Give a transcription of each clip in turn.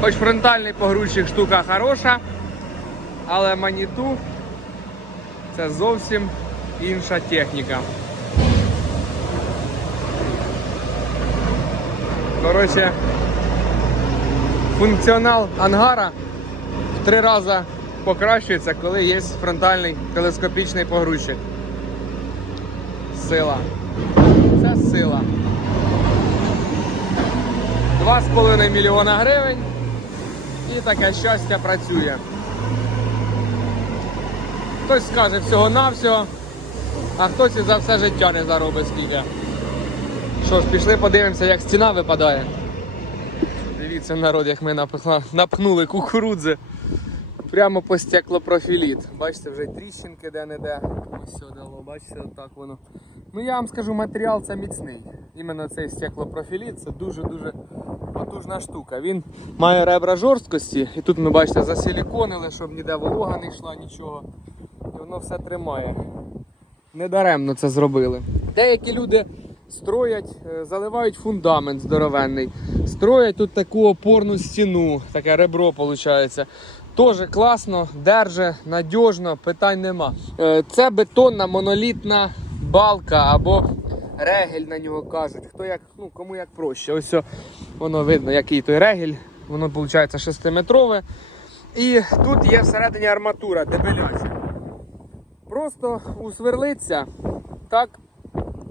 Хоч фронтальний погрузчик штука хороша, але маніту це зовсім інша техніка. Коротше, функціонал ангара в три рази покращується, коли є фронтальний телескопічний погрузчик. Сила. Це сила. 2,5 мільйона гривень і таке щастя працює. Хтось скаже всього-навсього, а хтось і за все життя не заробить скільки. Що ж, пішли подивимося, як стіна випадає. Дивіться, народ, як ми напхнули кукурудзи прямо по стеклопрофіліт. Бачите, вже тріщинки де-не-де. Ось сюди, бачите, отак воно. Ну я вам скажу, матеріал це міцний. Іменно цей стеклопрофіліт це дуже-дуже потужна штука. Він має ребра жорсткості, і тут ми бачите засиліконили, щоб ніде волога не йшла, нічого. І воно все тримає. Недаремно це зробили. Деякі люди строять, е, заливають фундамент здоровенний, строять тут таку опорну стіну, таке ребро виходить. Теж класно, держи, надіжно, питань нема. Е, Це бетонна монолітна балка або регель на нього кажуть. Хто як, ну, кому як проще. Ось воно видно, який той регель. Воно виходить 6-метрове. І тут є всередині арматура дебеляча. Просто усверлиться, так,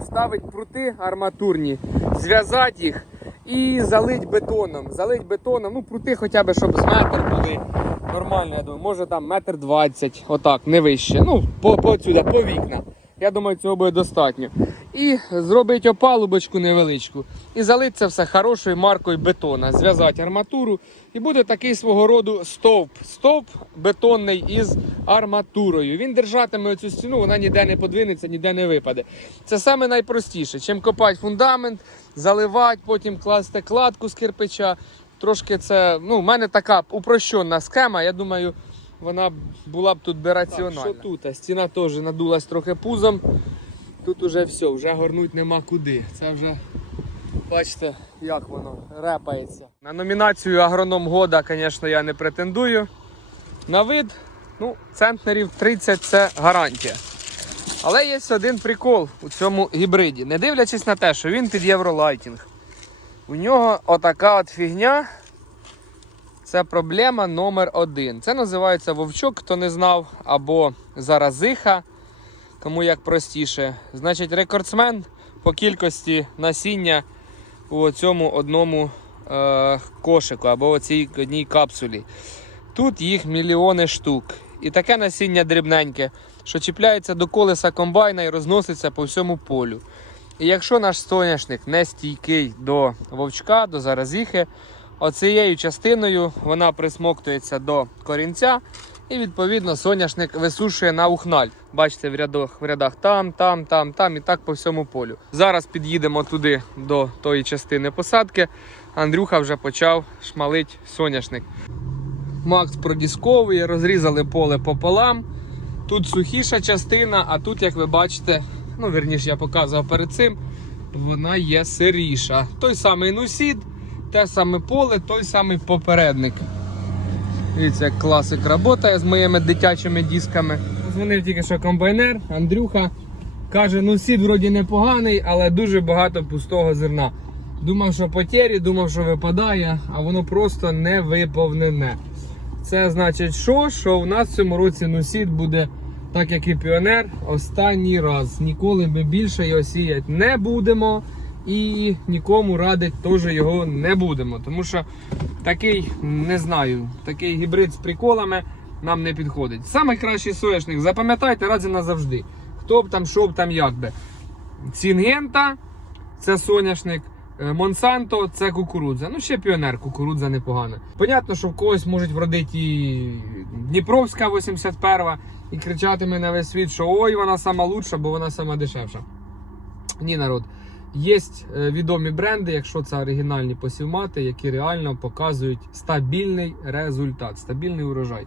вставить прути арматурні, зв'язати їх і залить бетоном. Залить бетоном, ну прути хоча б, щоб з метр були. Нормально, я думаю, може там метр двадцять, отак, не вище. Ну, по, по сюди, по вікна. Я думаю, цього буде достатньо. І зробить опалубочку невеличку. І залить це все хорошою маркою бетона. Зв'язати арматуру. І буде такий свого роду стовп. Стовп бетонний із арматурою. Він держатиме цю стіну, вона ніде не подвинеться, ніде не випаде. Це саме найпростіше. Чим копати фундамент, заливати, потім класти кладку з кирпича. Трошки це, ну, в мене така упрощена схема. Я думаю, вона була б тут би раціональна. що тут? А стіна теж надулась трохи пузом. Тут уже все, вже горнуть нема куди. Це вже бачите, як воно репається. На номінацію агроном года, звісно, я не претендую. На вид, ну, центнерів 30 це гарантія. Але є один прикол у цьому гібриді. Не дивлячись на те, що він під євролайтінг. У нього отака от фігня. Це проблема номер один. Це називається вовчок, хто не знав, або заразиха, кому як простіше. Значить, рекордсмен по кількості насіння у цьому одному е, кошику або цій одній капсулі. Тут їх мільйони штук. І таке насіння дрібненьке, що чіпляється до колеса комбайна і розноситься по всьому полю. І якщо наш соняшник не стійкий до вовчка, до заразіхи, оцією частиною вона присмоктується до корінця, і відповідно соняшник висушує на ухналь. Бачите, в рядах, в рядах там, там, там, там і так по всьому полю. Зараз під'їдемо туди до тої частини посадки. Андрюха вже почав шмалить соняшник. Макс продісковує, розрізали поле пополам. Тут сухіша частина, а тут, як ви бачите, ну верніше я показував перед цим, вона є сиріша. Той самий нусід, те саме поле, той самий попередник. Дивіться, як класик працює з моїми дитячими дисками. Дзвонив тільки що комбайнер, Андрюха. Каже, ну сід вроді непоганий, але дуже багато пустого зерна. Думав, що потері, думав, що випадає, а воно просто не виповнене. Це значить, що? Що в нас в цьому році носід буде, так як і піонер, останній раз. Ніколи ми більше його сіяти не будемо. І нікому радити теж його не будемо. Тому що такий, не знаю, такий гібрид з приколами нам не підходить. Самий кращий соняшник, запам'ятайте раз назавжди. Хто б там, що б там, як би. Цінгента це соняшник. Е, Монсанто це кукурудза. Ну, ще піонер, кукурудза непогана. Понятно, що в когось можуть вродити і Дніпровська 81 і кричатиме на весь світ, що ой, вона сама лучша, бо вона сама дешевша. Ні, народ. Є відомі бренди, якщо це оригінальні посівмати, які реально показують стабільний результат, стабільний урожай.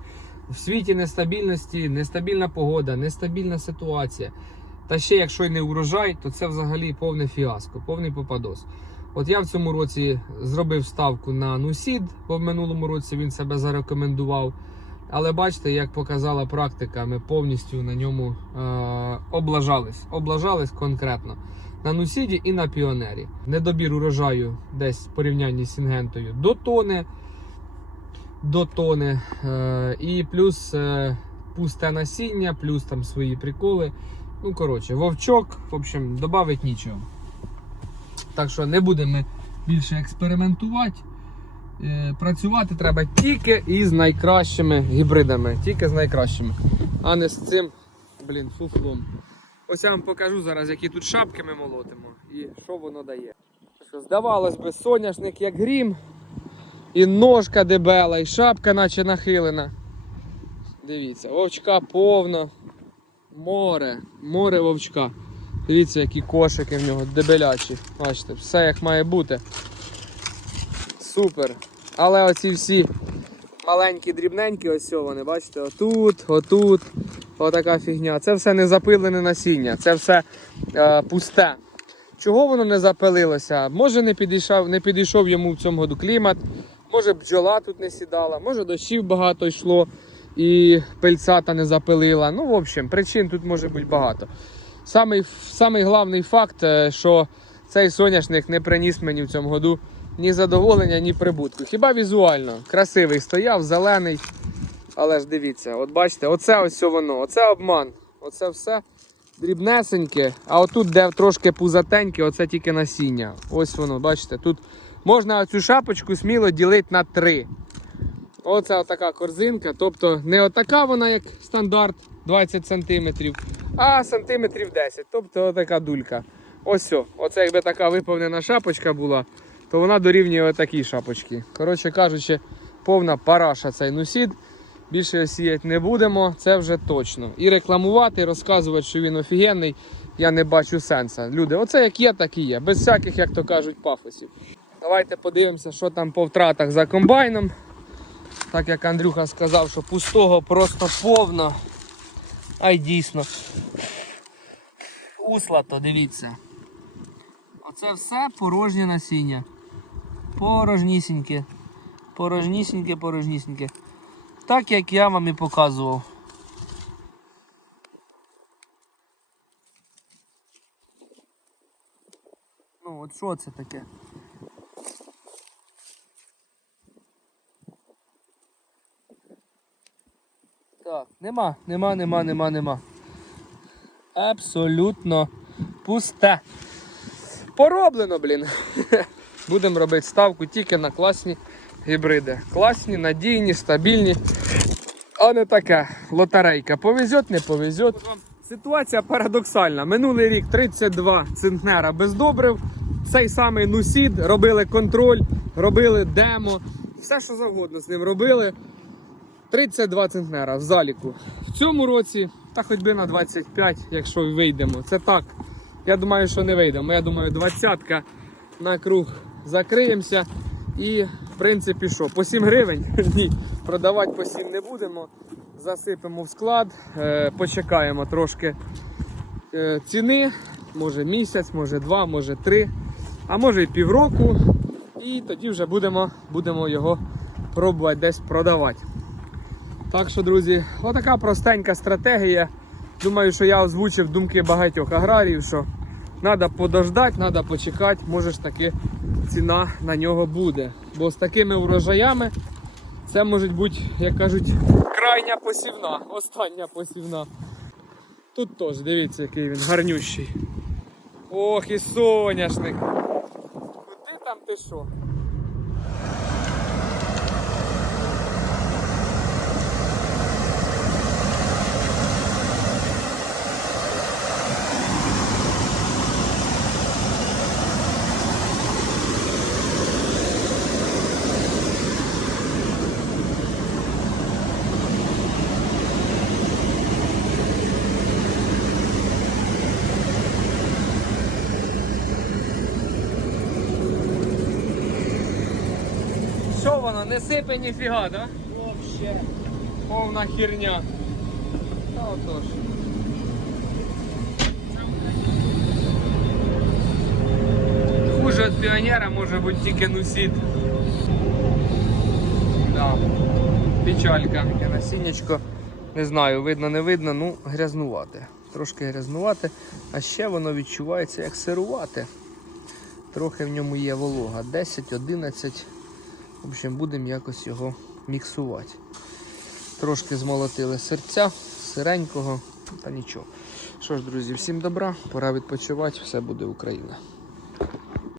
В світі нестабільності, нестабільна погода, нестабільна ситуація. Та ще якщо й не урожай, то це взагалі повне фіаско, повний попадос. От я в цьому році зробив ставку на Нусід, бо в минулому році він себе зарекомендував. Але бачите, як показала практика, ми повністю на ньому е, облажались. Облажались конкретно на Нусіді і на Піонері. Недобір урожаю десь в порівнянні з Сінгентою до тони. До тони. Е, і плюс е, пусте насіння, плюс там свої приколи. Ну, коротше, вовчок, в общем, додавить нічого. Так що не будемо більше експериментувати. Е, Працювати треба тільки із найкращими гібридами, тільки з найкращими, а не з цим, блін, фуфлом. Ось я вам покажу зараз, які тут шапки ми молотимо і що воно дає. Здавалось би, соняшник як грім, і ножка дебела, і шапка наче нахилена. Дивіться, вовчка повно. Море, море вовчка. Дивіться, які кошики в нього дебелячі. Бачите, все як має бути. Супер. Але оці всі маленькі, дрібненькі, ось вони, бачите, отут, отут, отака фігня. Це все не запилене насіння, це все е, пусте. Чого воно не запилилося? Може не підійшов, не підійшов йому в цьому году клімат, може бджола тут не сідала, може дощів багато йшло і пильцата не запилила. Ну, в общем, причин тут може бути багато. Самий, самий головний факт, е, що цей соняшник не приніс мені в цьому году ні задоволення, ні прибутку. Хіба візуально красивий стояв, зелений. Але ж дивіться, от бачите, оце ось воно, оце обман. Оце все дрібнесеньке, а отут, де трошки пузатеньке, оце тільки насіння. Ось воно, бачите, тут можна оцю шапочку сміло ділити на три. Оце така корзинка. Тобто не отака вона, як стандарт 20 см, а сантиметрів 10 Тобто отака дулька. Ось оце якби така виповнена шапочка була, то вона дорівнює отакій шапочці. Коротше кажучи, повна параша цей нусід. Більше сіяти не будемо, це вже точно. І рекламувати, розказувати, що він офігенний, я не бачу сенсу. Люди, оце як є, так і є. Без всяких, як то кажуть, пафосів. Давайте подивимося, що там по втратах за комбайном. Так як Андрюха сказав, що пустого просто повно. А й дійсно. Усла то дивіться. Оце все порожнє насіння. Порожнісіньке. Порожнісіньке, порожнісіньке. Так як я вам і показував. Ну от що це таке? Так, нема, нема, нема, нема, нема. Абсолютно пусте. Пороблено, блін. Будемо робити ставку тільки на класні гібриди. Класні, надійні, стабільні. А не така лотерейка. Повезет, не повезет. Ситуація парадоксальна. Минулий рік 32 центнера без добрив. Цей самий Нусід робили контроль, робили демо, все що завгодно з ним робили. 32 центнера в заліку. В цьому році, та хоч би на 25, якщо вийдемо. Це так. Я думаю, що не вийдемо. Я думаю, двадцятка на круг закриємося. І, в принципі, що, по 7 гривень? Ні, продавати по 7 не будемо. Засипемо в склад, е, почекаємо трошки е, ціни. Може місяць, може два, може три, а може і півроку. І тоді вже будемо, будемо його пробувати десь продавати. Так що, друзі, отака простенька стратегія. Думаю, що я озвучив думки багатьох аграріїв, що треба подождати, треба почекати, може ж таки ціна на нього буде. Бо з такими урожаями це може бути, як кажуть, крайня посівна, остання посівна. Тут теж, дивіться, який він гарнющий. Ох, і соняшник. Куди там ти що? Що воно, не сипе ніфіга, да? Вообще. Повна херня. Та отож. Хуже від піонера може бути тільки нусіт. Да. Печалька. Таке насіннячко. Не знаю, видно, не видно, ну грязнувате. Трошки грязнувате, а ще воно відчувається як сирувате. Трохи в ньому є волога. 10, 11. В общем, будемо якось його міксувати. Трошки змолотили серця, сиренького, та нічого. Що ж, друзі, всім добра, пора відпочивати, все буде Україна.